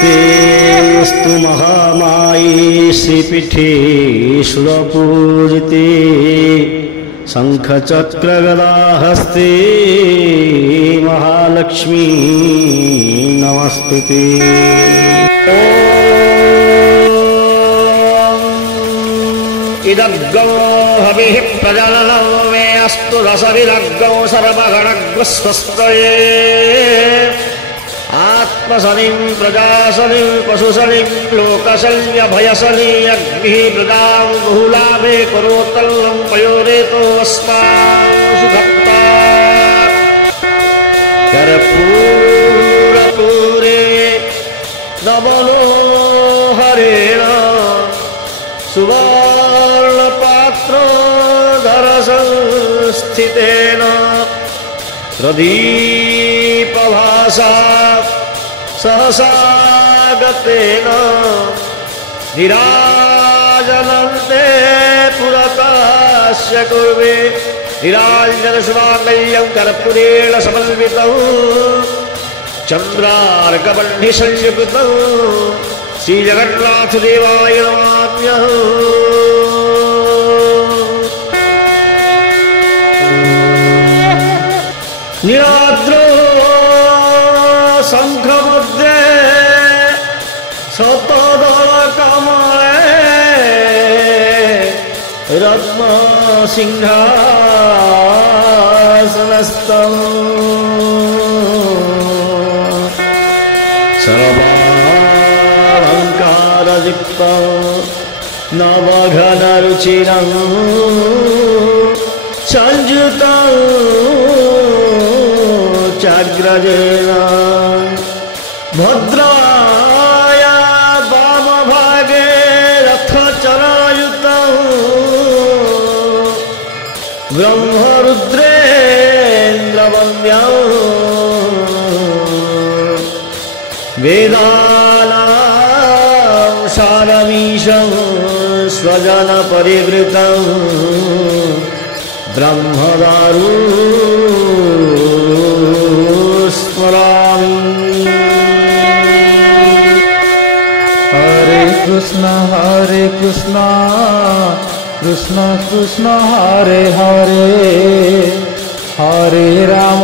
नमस्तेऽस्तु महामाये श्रीपीठे सुरपूजिते शङ्खचक्रगदाहस्ते महालक्ष्मी नमस्तुते। इदग्गो हविः प्रजननो मे अस्तु रसविदग्गो सर्वगणग्रस्वस्तये आत्मसनिं प्रजासनिं पशुसनिं लोकशल्यभयसनि अग्निः प्रजां बहुलाभे करोतल्लं पयोरेतो अस्मान् सुभक्ता कर्पूरपूरे नवलोहरेण सुवर्णपात्रोदरसंस्थितेन प्रदीपभासा सहसागतेन निराजनन्ते पुरतस्य कुर्वे निराञ्जनशुभाङ्गल्यं कर्पूरेण समन्वितं चन्द्रार्कबह्निसंयुक्तं श्रीजगन्नाथदेवाय नमाम्यहम्। नीलाद्रो शङ्खमध्ये शतदलकमले रत्नसिंहासनस्थं सर्वालङ्कारयुक्तं नवघनरुचिरं संयुतं चाग्रजेन भद्राया वामभागे रथचरणयुतं ब्रह्मरुद्रेन्द्रवन्द्यं वेदानां सारमीशं स्वजनपरिवृतं ब्रह्मदारु स्मरामि। हरे कृष्ण कृष्ण कृष्ण हरे हरे हरे राम